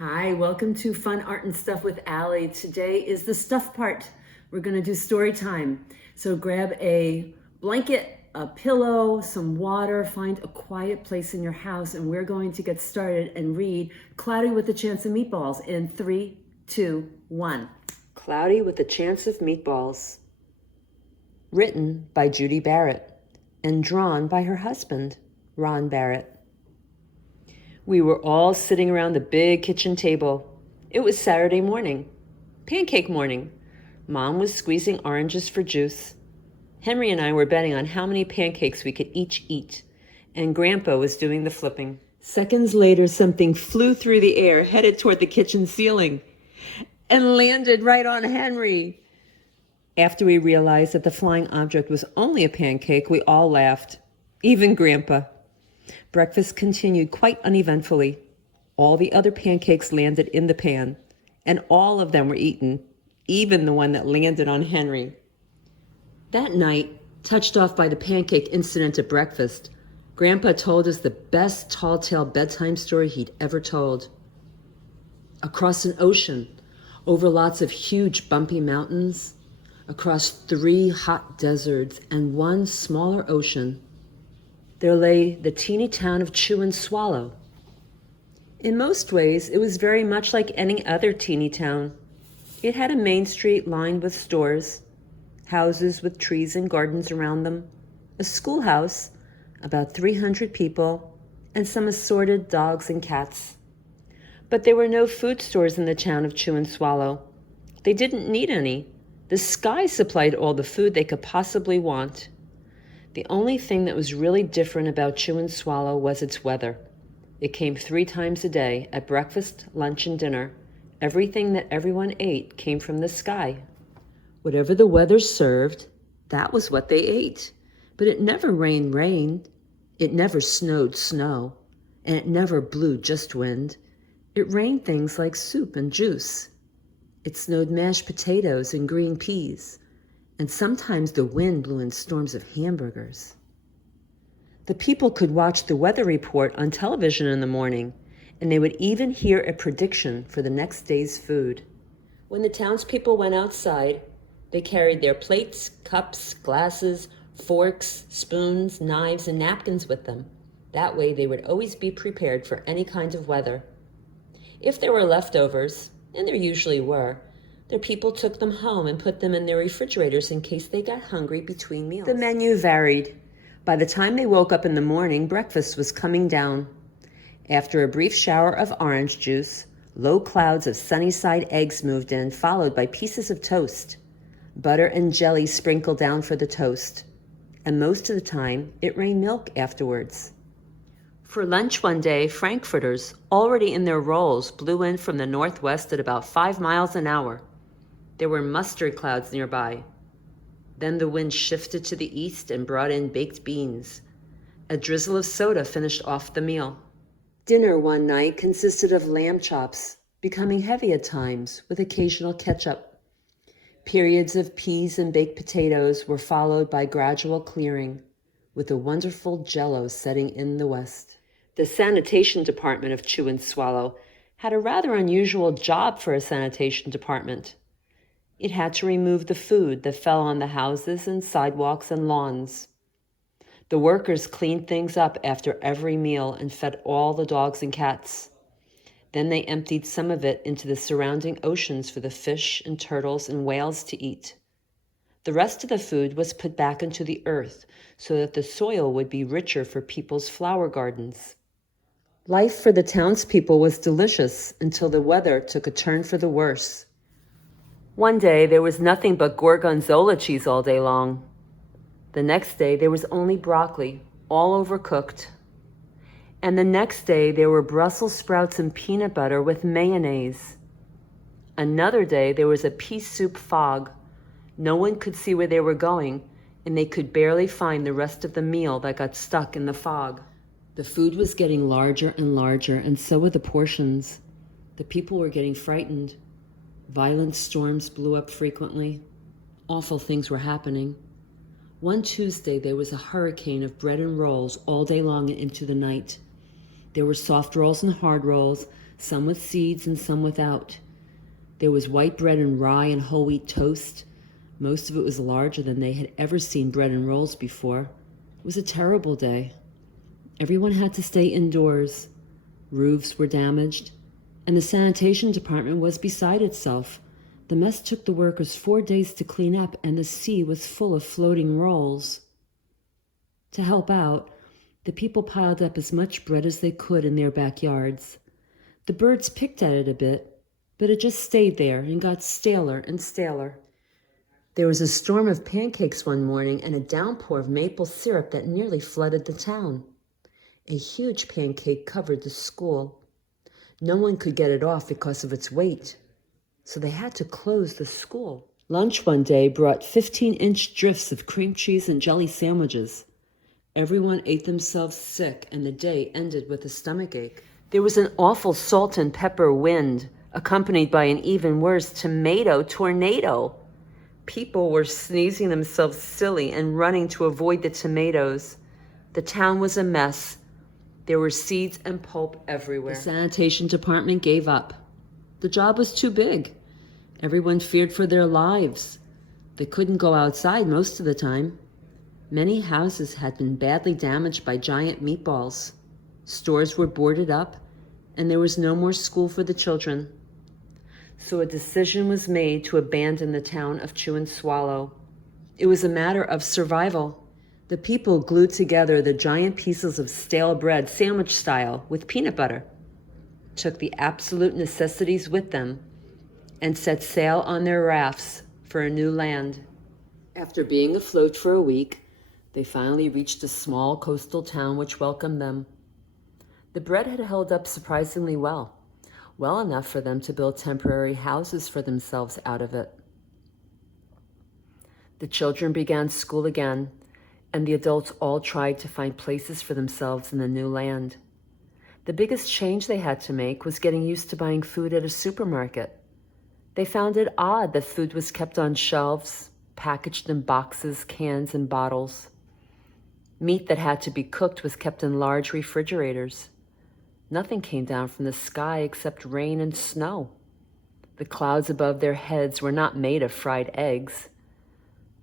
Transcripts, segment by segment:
Hi, welcome to Fun Art and Stuff with Allie. Today is the stuff part. We're going to do story time. So grab a blanket, a pillow, some water, find a quiet place in your house, and we're going to get started and read Cloudy with a Chance of Meatballs in 3, 2, 1. Cloudy with a Chance of Meatballs. Written by Judi Barrett and drawn by her husband, Ron Barrett. We were all sitting around the big kitchen table. It was Saturday morning, pancake morning. Mom was squeezing oranges for juice. Henry and I were betting on how many pancakes we could each eat, and Grandpa was doing the flipping. Seconds later, something flew through the air, headed toward the kitchen ceiling, and landed right on Henry. After we realized that the flying object was only a pancake, we all laughed, even Grandpa. Breakfast continued quite uneventfully. All the other pancakes landed in the pan, and all of them were eaten, even the one that landed on Henry. That night, touched off by the pancake incident at breakfast, Grandpa told us the best tall-tale bedtime story he'd ever told. Across an ocean, over lots of huge bumpy mountains, across 3 hot deserts and 1 smaller ocean, there lay the teeny town of Chew and Swallow. In most ways, it was very much like any other teeny town. It had a main street lined with stores, houses with trees and gardens around them, a schoolhouse, about 300 people, and some assorted dogs and cats. But there were no food stores in the town of Chew and Swallow. They didn't need any. The sky supplied all the food they could possibly want. The only thing that was really different about Chew and Swallow was its weather. It came 3 times a day, at breakfast, lunch, and dinner. Everything that everyone ate came from the sky. Whatever the weather served, that was what they ate. But it never rained rain. It never snowed snow. And it never blew just wind. It rained things like soup and juice. It snowed mashed potatoes and green peas. And sometimes the wind blew in storms of hamburgers. The people could watch the weather report on television in the morning, and they would even hear a prediction for the next day's food. When the townspeople went outside, they carried their plates, cups, glasses, forks, spoons, knives, and napkins with them. That way they would always be prepared for any kind of weather. If there were leftovers, and there usually were, their people took them home and put them in their refrigerators in case they got hungry between meals. The menu varied. By the time they woke up in the morning, breakfast was coming down. After a brief shower of orange juice, low clouds of sunny-side eggs moved in, followed by pieces of toast. Butter and jelly sprinkled down for the toast. And most of the time, it rained milk afterwards. For lunch one day, frankfurters, already in their rolls, blew in from the northwest at about 5 miles an hour. There were mustard clouds nearby. Then the wind shifted to the east and brought in baked beans. A drizzle of soda finished off the meal. Dinner one night consisted of lamb chops, becoming heavy at times, with occasional ketchup. Periods of peas and baked potatoes were followed by gradual clearing, with a wonderful jello setting in the west. The sanitation department of Chew and Swallow had a rather unusual job for a sanitation department. It had to remove the food that fell on the houses and sidewalks and lawns. The workers cleaned things up after every meal and fed all the dogs and cats. Then they emptied some of it into the surrounding oceans for the fish and turtles and whales to eat. The rest of the food was put back into the earth so that the soil would be richer for people's flower gardens. Life for the townspeople was delicious until the weather took a turn for the worse. One day there was nothing but gorgonzola cheese all day long. The next day there was only broccoli, all overcooked. And the next day there were Brussels sprouts and peanut butter with mayonnaise. Another day there was a pea soup fog. No one could see where they were going, and they could barely find the rest of the meal that got stuck in the fog. The food was getting larger and larger, and so were the portions. The people were getting frightened. Violent storms blew up frequently. Awful things were happening. One Tuesday, there was a hurricane of bread and rolls all day long and into the night. There were soft rolls and hard rolls, some with seeds and some without. There was white bread and rye and whole wheat toast. Most of it was larger than they had ever seen bread and rolls before. It was a terrible day. Everyone had to stay indoors. Roofs were damaged, and the sanitation department was beside itself. The mess took the workers 4 days to clean up, and the sea was full of floating rolls. To help out, the people piled up as much bread as they could in their backyards. The birds picked at it a bit, but it just stayed there and got staler and staler. There was a storm of pancakes one morning and a downpour of maple syrup that nearly flooded the town. A huge pancake covered the school. No one could get it off because of its weight, so they had to close the school. Lunch one day brought 15-inch drifts of cream cheese and jelly sandwiches. Everyone ate themselves sick, and the day ended with a stomachache. There was an awful salt and pepper wind, accompanied by an even worse tomato tornado. People were sneezing themselves silly and running to avoid the tomatoes. The town was a mess. There were seeds and pulp everywhere. The sanitation department gave up. The job was too big. Everyone feared for their lives. They couldn't go outside most of the time. Many houses had been badly damaged by giant meatballs. Stores were boarded up, and there was no more school for the children. So a decision was made to abandon the town of Chew and Swallow. It was a matter of survival. The people glued together the giant pieces of stale bread, sandwich style, with peanut butter, took the absolute necessities with them, and set sail on their rafts for a new land. After being afloat for a week, they finally reached a small coastal town which welcomed them. The bread had held up surprisingly well enough for them to build temporary houses for themselves out of it. The children began school again, and the adults all tried to find places for themselves in the new land. The biggest change they had to make was getting used to buying food at a supermarket. They found it odd that food was kept on shelves, packaged in boxes, cans, and bottles. Meat that had to be cooked was kept in large refrigerators. Nothing came down from the sky except rain and snow. The clouds above their heads were not made of fried eggs.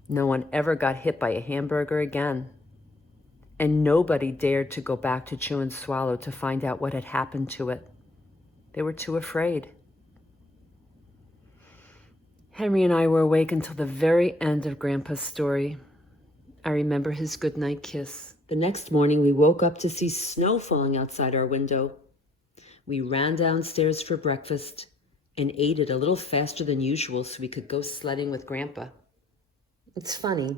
No one ever got hit by a hamburger again. And nobody dared to go back to Chew and Swallow to find out what had happened to it. They were too afraid. Henry and I were awake until the very end of Grandpa's story. I remember his goodnight kiss. The next morning, we woke up to see snow falling outside our window. We ran downstairs for breakfast and ate it a little faster than usual so we could go sledding with Grandpa. It's funny,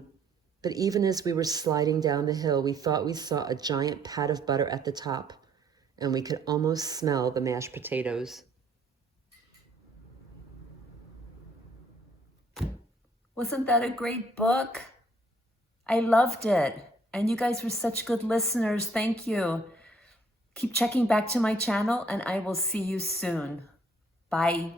but even as we were sliding down the hill, we thought we saw a giant pat of butter at the top, and we could almost smell the mashed potatoes. Wasn't that a great book? I loved it. And you guys were such good listeners. Thank you. Keep checking back to my channel, and I will see you soon. Bye.